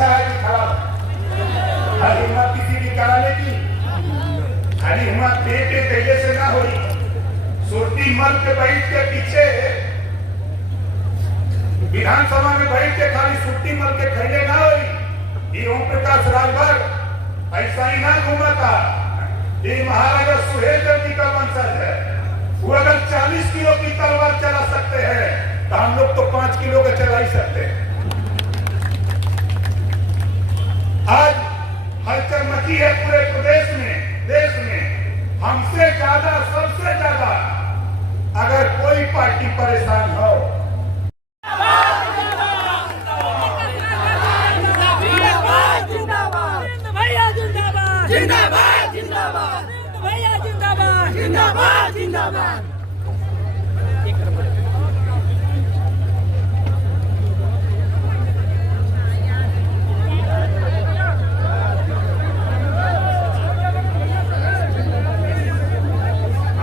अच्छा है कि खराब है? हर हिम्मत किसी की कराने की, हरी हिम्मत पेटे पहले से ना हुई। सुरती मल के बैठ के पीछे विधानसभा में बैठ के खाली सुरती मल के खैले ना हुई। ये ओम प्रकाश राजभर ऐसा ही ना घूमा था। ये महाराजा सुहेलदेव जी का वंशज है। वो अगर 40 किलो की तलवार चला सकते हैं तो हम लोग तो 5 किलो का चला ही सकते हैं। आज हलचल मची है पूरे प्रदेश में, देश में। हमसे ज्यादा, सबसे ज्यादा अगर कोई पार्टी परेशान हो, जिंदाबाद जिंदाबाद भैया जिंदाबाद जिंदाबाद जिंदाबाद।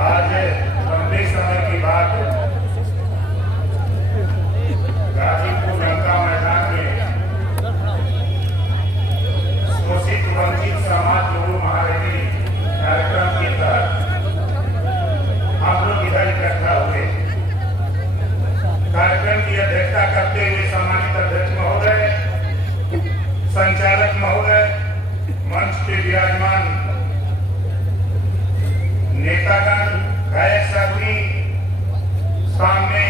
आज लंबे समय के बाद गाजीपुर लंका मैदान में शोषित वंचित समाज लोगों महारैली कार्यक्रम के तहत हम लोग इधर इकट्ठा हुए। कार्यक्रम की अध्यक्षता करते हुए सम्मानित अध्यक्ष महोदय, संचालक महोदय, मंच के विराजमान नेतागण, गायक साथी, सामने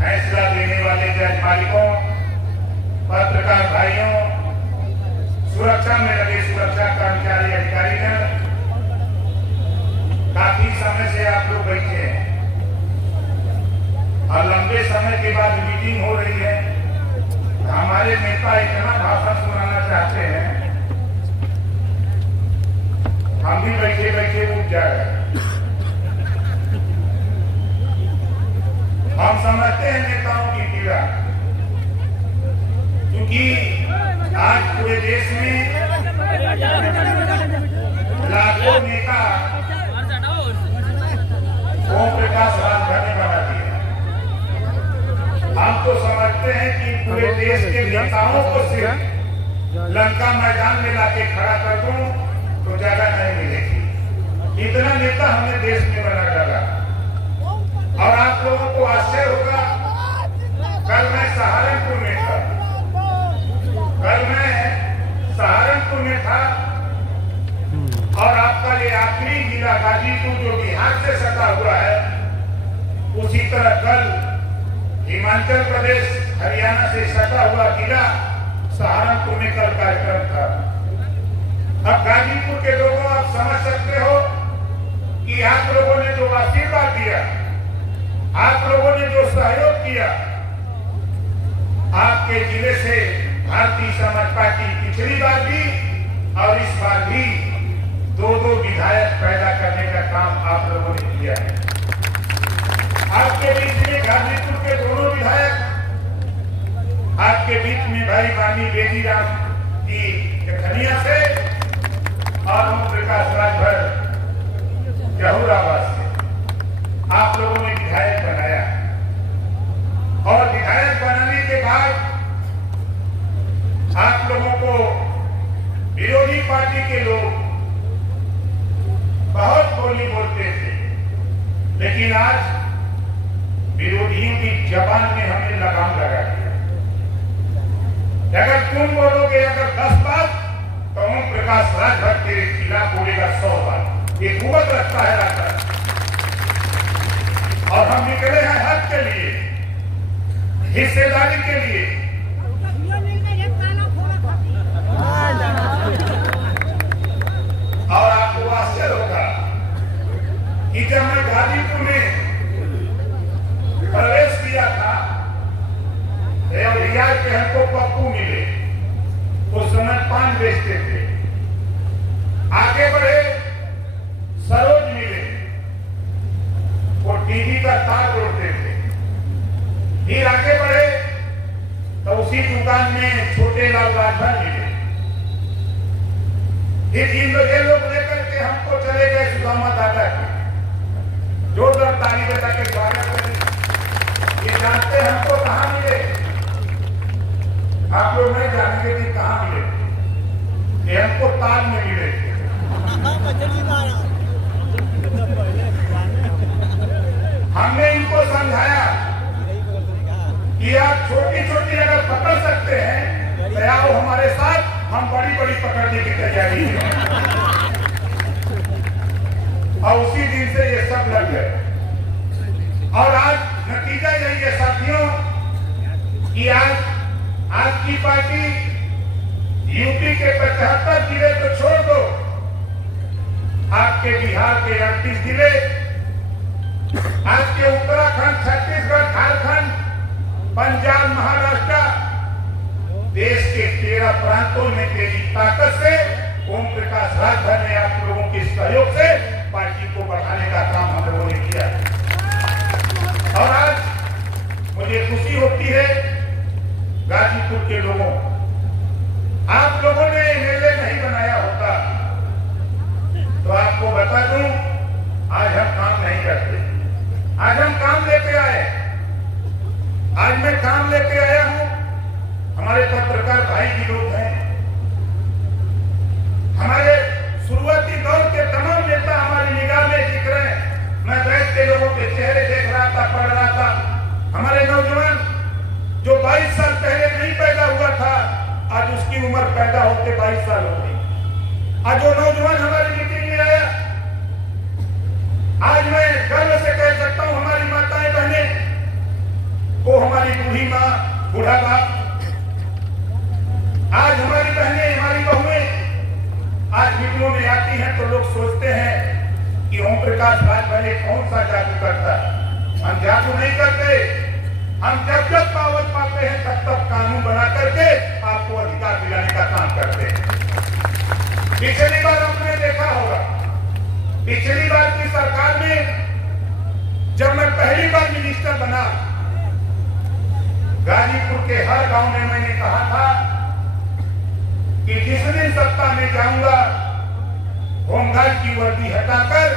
फैसला देने वाले जज मालिकों, पत्रकार भाइयों, सुरक्षा में लगे सुरक्षा कर्मचारी अधिकारीगण, काफी समय से आप लोग बैठे हैं और लंबे समय के बाद मीटिंग हो रही है। हमारे नेता इतना भाषण सुनाना चाहते हैं, हम भी बैठे बैठे उठ जा रहे हैं। हम समझते हैं नेताओं की पीड़ा, क्योंकि आज पूरे देश में लाखों नेता ओम प्रकाश राजभर ने बना दिया। हम तो समझते हैं कि पूरे देश के नेताओं को सिर्फ लंका मैदान में लाके खड़ा कर दूं तो जगह नहीं मिलेगी। इतना नेता हमने देश में बना डाला। और आप लोगों को आश्चर्य होगा, कल मैं सहारनपुर में था, और आपका ये आखिरी जिला गाजीपुर जो बिहार से सटा हुआ है, उसी तरह कल हिमाचल प्रदेश, हरियाणा से सटा हुआ जिला सहारनपुर में कल कार्यक्रम था। अब गाजीपुर के लोगों, आप समझ सकते हो कि आप लोगों ने जो आशीर्वाद दिया, आप लोगों ने जो सहयोग किया, आपके जिले से भारतीय समाज पार्टी पिछली बार भी और इस बार भी 2-2 विधायक पैदा करने का काम आप लोगों ने किया है। आपके बीच में गाजीपुर के दोनों विधायक, आपके बीच में भाई वानी बेदीराम की खनिया से और ओम प्रकाश राजभर जहूराबाद से आप लोगों ने विधायक बनाया। और विधायक बनाने के बाद आप लोगों को विरोधी पार्टी के लोग बहुत बोली बोलते थे, लेकिन आज विरोधियों की जबान में हमने लगाम लगा दिया। अगर तुम बोलोगे अगर 10 बात, तो ओम प्रकाश राजभर के खिलाफ बोलेगा 100 बात। ये कुवत रखता है राजभर। और हम निकले हैं हक के लिए, हिस्सेदारी के लिए। और आपको आश्चर्य होगा कि जब मैं गाजीपुर में प्रवेश किया था, रियाज के हमको पप्पू मिले, उस समय पान बेचते थे। आगे बढ़े, सरोज मिले, वो टीवी का तार जोड़ते थे। फिर आगे बढ़े तो उसी दुकान में छोटे लाल राजभर मिले। फिर इन लोग लेकर के हमको चले गए सुदामा दादा के। जोरदार ताली बजा के स्वागत करें। ये जानते हमको कहाँ मिले? आप लोग नहीं जानेंगे कि कहाँ ताल में मिले थे। हमने इनको समझाया कि आप छोटी छोटी अगर पकड़ सकते हैं तो आओ हमारे साथ, हम बड़ी बड़ी पकड़ने की तैयारी है। और उसी दिन से ये सब लग गए। और आज नतीजा यही है साथियों कि आज आपकी पार्टी यूपी के 75 जिले तो छोड़ दो, आपके बिहार के 38 जिले, आपके उत्तराखंड, छत्तीसगढ़, झारखंड, पंजाब, महाराष्ट्र, देश के 13 प्रांतों में तेजी ताकत से ओम प्रकाश राजभर ने आप लोगों के सहयोग से पार्टी को बढ़ाने का काम हम लोगों ने किया। और आज मुझे खुशी होती है गाजीपुर के लोगों, आप लोगों ने एमएलए नहीं बनाया होता तो आपको बता दूं आज हम काम नहीं करते। आज हम काम लेके आए। आज मैं काम लेके आया हूं। हमारे पत्रकार भाई भी लोग हैं, हमारे शुरुआती दौर के तमाम नेता हमारी निगाह में दिख रहे हैं। मैं बैठ के लोगों के चेहरे देख रहा था, पढ़ रहा था। हमारे नौजवान जो 22 साल पहले नहीं पैदा हुआ था, आज उसकी उम्र पैदा होते 22 साल हो गई। आज जो नौजवान हमारी मीटिंग में आया, आज मैं गर्व से कह सकता हूं हमारी माताएं बहनें, वो हमारी बूढ़ी माँ, बूढ़ा बाप, आज हमारी बहनें, हमारी बहुएं आज मीटिंगों में आती हैं तो लोग सोचते हैं कि ओम प्रकाश राजभर कौन सा जादू करता है। हम जादू नहीं करते। हम जब जब पावर पाते हैं तब तब कानून बना करके आपको अधिकार दिलाने का काम करते हैं। पिछली बार आपने देखा होगा, पिछली बार की सरकार में जब मैं पहली बार मिनिस्टर बना, गाजीपुर के हर गांव में मैंने कहा था कि जिस दिन सत्ता में जाऊंगा होमगार्ड की वर्दी हटाकर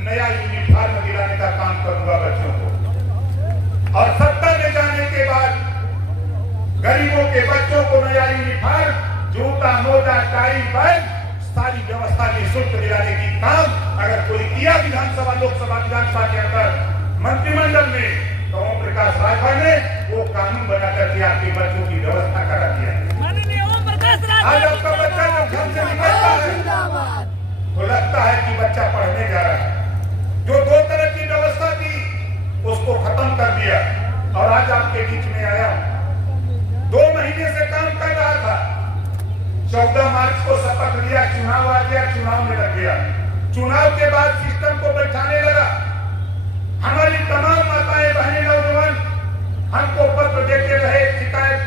नया यूनिफॉर्म दिलाने का काम करूंगा बच्चों को। और सत्ता में जाने के बाद गरीबों के बच्चों को नया यूनिफॉर्म, जूता, मोजा, टाई, बैग, सारी व्यवस्था निःशुल्क दिलाने की काम अगर कोई किया विधानसभा, लोकसभा, विधानसभा के अंदर मंत्रिमंडल में, तो ओम प्रकाश राजभर ने वो कानून बना करके आपके बच्चों की व्यवस्था करा दिया। आज आपका बच्चा जब घर से निकलता है तो लगता है कि बच्चा पढ़ने जा रहा है। जो 2 तरह की व्यवस्था थी उसको खत्म कर दिया और आज आपके बीच में आया हूं। 2 महीने से काम कर रहा था। 14 मार्च को शपथ लिया, चुनाव आ गया, चुनाव में लग गया। चुनाव के बाद सिस्टम को बैठाने लगा। हमारी तमाम माताएं, बहनें, नौजवान हमको पत्र देते रहे, शिकायत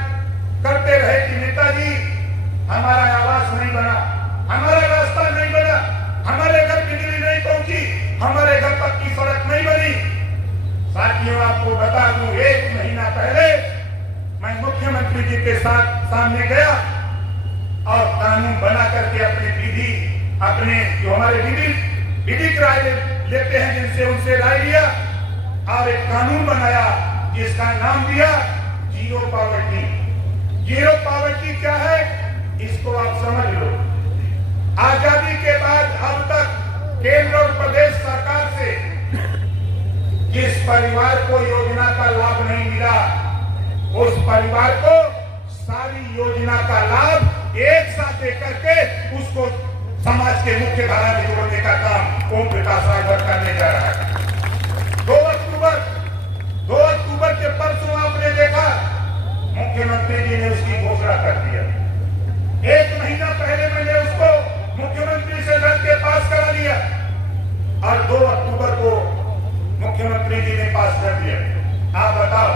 करते रहे कि नेताजी हमारा आवास नहीं बना, हमारा रास्ता नहीं बना, हमारे घर बिजली नहीं पहुंची, हमारे घर पक्की सड़क नहीं बनी। साथियों आपको बता दूं, 1 महीना पहले मैं मुख्यमंत्री जी के साथ सामने गया और कानून बना करके अपने जो हमारे विधिक राय लेते हैं जिनसे उनसे राय लिया और एक कानून बनाया जिसका नाम दिया जीरो पॉवर्टी। जीरो पॉवर्टी क्या है इसको आप समझ लो। आजादी के बाद अब तक केंद्र और प्रदेश सरकार से जिस परिवार को योजना का लाभ नहीं मिला, उस परिवार को सारी योजना का लाभ एक साथ देकर के उसको समाज के मुख्य धारा में जोड़ने का काम ओम प्रकाश राजभर करने जा रहा है। 2 अक्टूबर के परसों आपने देखा मुख्यमंत्री जी ने उसकी घोषणा कर दिया। 1 महीना पहले मैंने उसको मुख्यमंत्री से लड़ के पास करा दिया और 2 अक्टूबर को मुख्यमंत्री जी ने पास कर दिया। आप बताओ,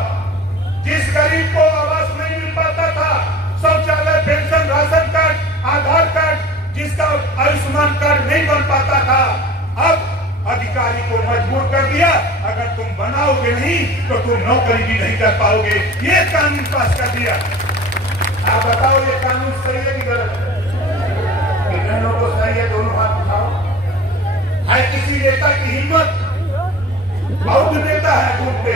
जिस गरीब को आवास नहीं मिल पाता था, शौचालय, पेंशन, राशन कार्ड, आधार कार्ड, जिसका आयुष्मान कार्ड नहीं बन पाता था, अब अधिकारी को मजबूर कर दिया, अगर तुम बनाओगे नहीं तो तुम नौकरी भी नहीं कर पाओगे। ये कानून पास कर दिया। आप बताओ ये कानून सही है कि गलत है? कितने लोगों को सही है? दोनों हाथ उठाओ। है किसी नेता की हिम्मत? बहुत नेता है दूर पे,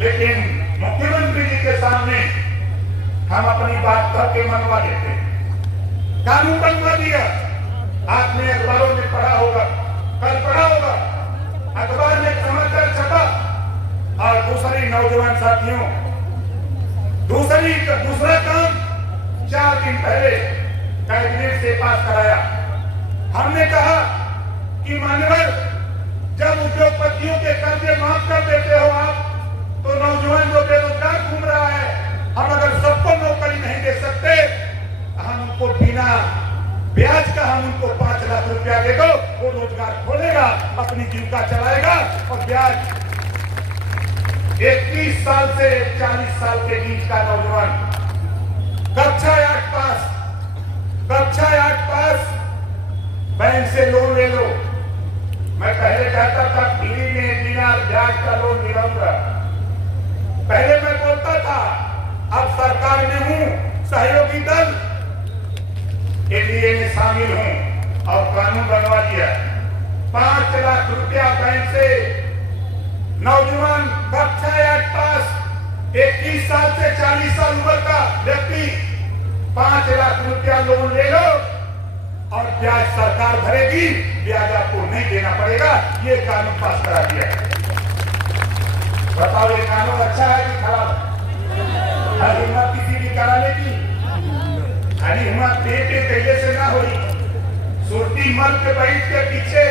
लेकिन मुख्यमंत्री जी के सामने हम अपनी बात करके मनवा देते हैं। कानून बनवा दिया। आपने अखबारों में पढ़ा होगा, कल पढ़ा होगा, अखबार में समाचार छपा। और दूसरी नौजवान साथियों, दूसरा काम 4 दिन पहले कैबिनेट से पास कराया। हमने कहा कि मान्यवर, जब उद्योगपतियों के कर्जे माफ कर देते हो आप, तो नौजवान जो बेरोजगार घूम रहा है, हम अगर सबको नौकरी नहीं दे सकते, हम उनको बिना ब्याज का हम उनको 5 लाख रुपया दे दो, वो रोजगार खोलेगा, अपनी जीविका चलाएगा। और ब्याज 21 साल से 40 साल के बीच का नौजवान, कक्षा 8 पास, बैंक से लोन ले लो। मैं पहले कहता था फ्री में बिना ब्याज का लोन दिलाऊंगा, पहले मैं बोलता था। अब सरकार में हूं, सहयोगी दल एनडीए में शामिल हूं और कानून बनवा दिया। 5 लाख रुपया बैंक से नौजवान कक्षा 8 पास 21 साल से 40 साल उम्र का व्यक्ति 5 लाख रुपया लोन ले लो और ब्याज सरकार भरेगी, ब्याज आपको नहीं देना पड़ेगा। ये कानून पास करा दिया। बताओ, ये कानून अच्छा है कि खराब है? हर हिम्मत किसी भी कराने की, हरी हिम्मत पेटे पहले से ना हुई। सुरती मल के बैठ के पीछे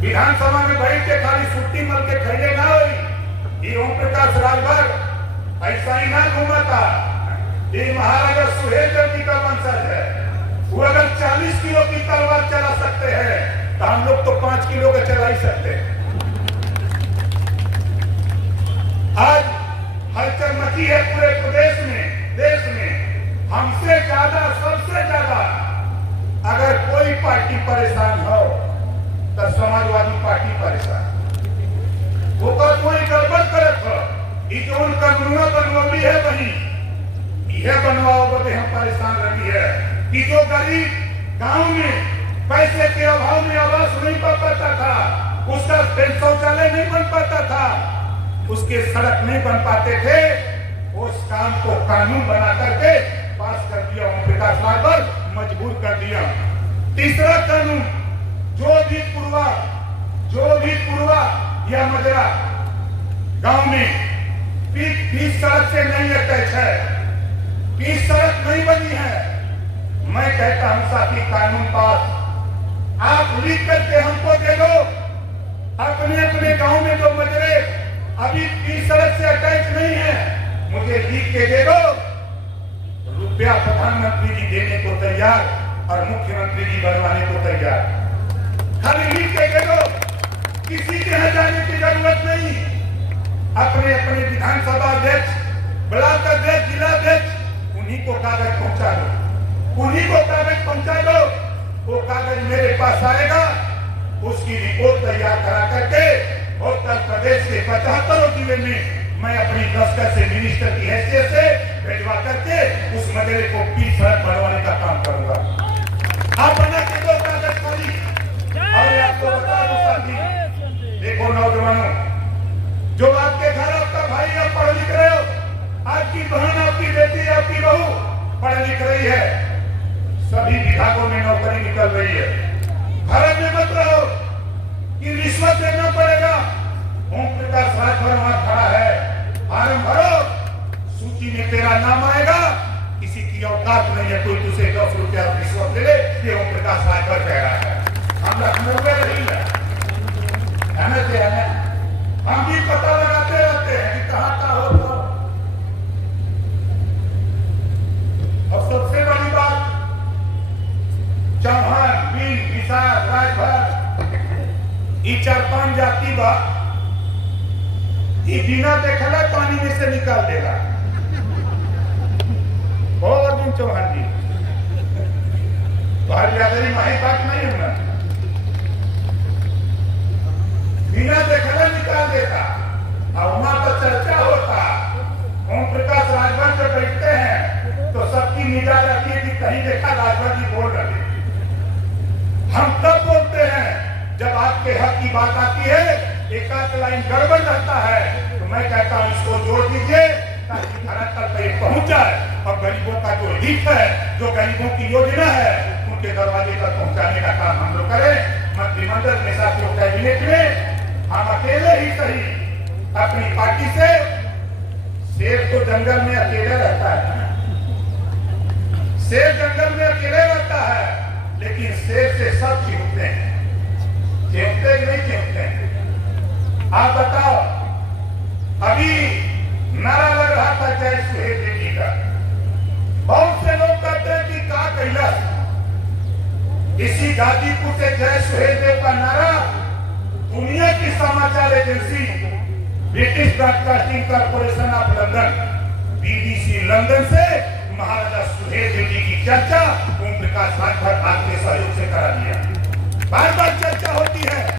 विधानसभा में बैठ के खाली सुरती मल के खड़े ना हुई। ये ओम प्रकाश राजभर ऐसा ही ना घूमा था। ये महाराजा सुहेलदेव जी का वंशज है। वो अगर 40 किलो की तलवार चला सकते हैं, तो हम लोग तो 5 किलो का चला ही सकते हैं। आज हलचल मची है पूरे प्रदेश में, देश में। हमसे ज्यादा, सबसे ज्यादा अगर कोई पार्टी परेशान हो तो समाजवादी पार्टी परेशान। वो कोई गड़बड़ करे तो जो कानून बनवाई है वही यह बनवाओ बोले हम परेशान रही है कि जो गरीब गांव में पैसे के अभाव में आवास नहीं पा पाता था, उसका शौचालय नहीं बन पाता था, उसके सड़क नहीं बन पाते थे, उस काम को कानून बना करके पास कर दिया। ओम प्रकाश राजभर मजबूर कर दिया। तीसरा कानून, जो भी पुरवा या मजरा गांव में बीच सड़क से नहीं अटैच है, बीच सड़क नहीं बनी है, मैं कहता हूं साथी कानून पास आप लिख करके हमको दे दो। अपने अपने गांव में जो मजरे अभी बीच सड़क से अटैच नहीं है, मुझे लिख के दे दो। रुपया प्रधानमंत्री जी देने को तैयार और मुख्यमंत्री जी बनवाने को तैयार। खाली लिख के दे दो, किसी के यहाँ जाने की जरूरत नहीं। अपने अपने विधानसभा अध्यक्ष, ब्लॉक अध्यक्ष, जिला अध्यक्ष, उन्हीं को कागज पहुंचा दो, उन्हीं को कागज पहुंचा दो। वो कागज मेरे पास आएगा, उसकी रिपोर्ट तैयार करा करके उत्तर प्रदेश के 75 जिले में मैं अपनी दस्तखत से मिनिस्टर की हैसियत से भेजवा करके उस मजरे को 20 सड़क बनवाने का काम करूंगा। आप बना के दो कागज खाली। और आपको बता दूं साथी, देखो नौजवानों, जो आपके घर आपका भाई आप पढ़ लिख रहे हो, आपकी बहन, आपकी बेटी, आपकी बहू पढ़ लिख रही है, सभी विभागों में नौकरी निकल रही है। भारत में मत रहो कि रिश्वत देना पड़ेगा। ओम प्रकाश राजभर वहां खड़ा है, फार्म भरो, सूची में तेरा नाम आएगा। किसी की औकात नहीं है कोई तुझे 10 रुपया रिश्वत दे ले, ये ओम प्रकाश राजभर कह रहा है। हम लखनऊ में नहीं है, हम भी पता लगाते रहते हैं कि कहां का हो। और सबसे बड़ी बात, चौहान, बीन, विशाल, राजभर, ये 4-5 जाति बा, ये बिना देखला पानी में से निकाल देगा। और अर्जुन चौहान जी बाहर ज्यादा माही बात नहीं है ना, बिना देखला निकाल देता। और वहां पर चर्चा होता, ओम प्रकाश राजभर जब बैठते हैं तो सबकी निगाह रहती है कि कहीं देखा राजभर जी बोल रहे। हम तब बोलते हैं जब आपके हक की बात आती है, एक आध लाइन गड़बड़ रहता है, तो मैं कहता हूं इसको जोड़ दीजिए ताकि धरातल पर पहुंच जाए और और गरीबों का जो हित है, जो गरीबों की योजना है, उनके दरवाजे तक पहुंचाने का काम हम लोग करें। मंत्रिमंडल में, साथियों, कैबिनेट में हम अकेले ही सही अपनी पार्टी से, शेर तो जंगल में अकेले रहता है, शेर जंगल में अकेले रहता है, लेकिन शेर से सब चिढ़ते हैं। चिढ़ते नहीं चिढ़ते हैं? आप बताओ, अभी नारा लग रहा था जय सुहेल देव जी का। बहुत से लोग कहते हैं कि का कैलाश, इसी गाजीपुर से जय सुहेल देव का नारा दुनिया की समाचार agency British broadcasting corporation of London, BBC London से महाराजा सुहेल देव जी की चर्चा ओम प्रकाश राजभर आपके सहयोग से करा दिया। बार बार चर्चा होती है।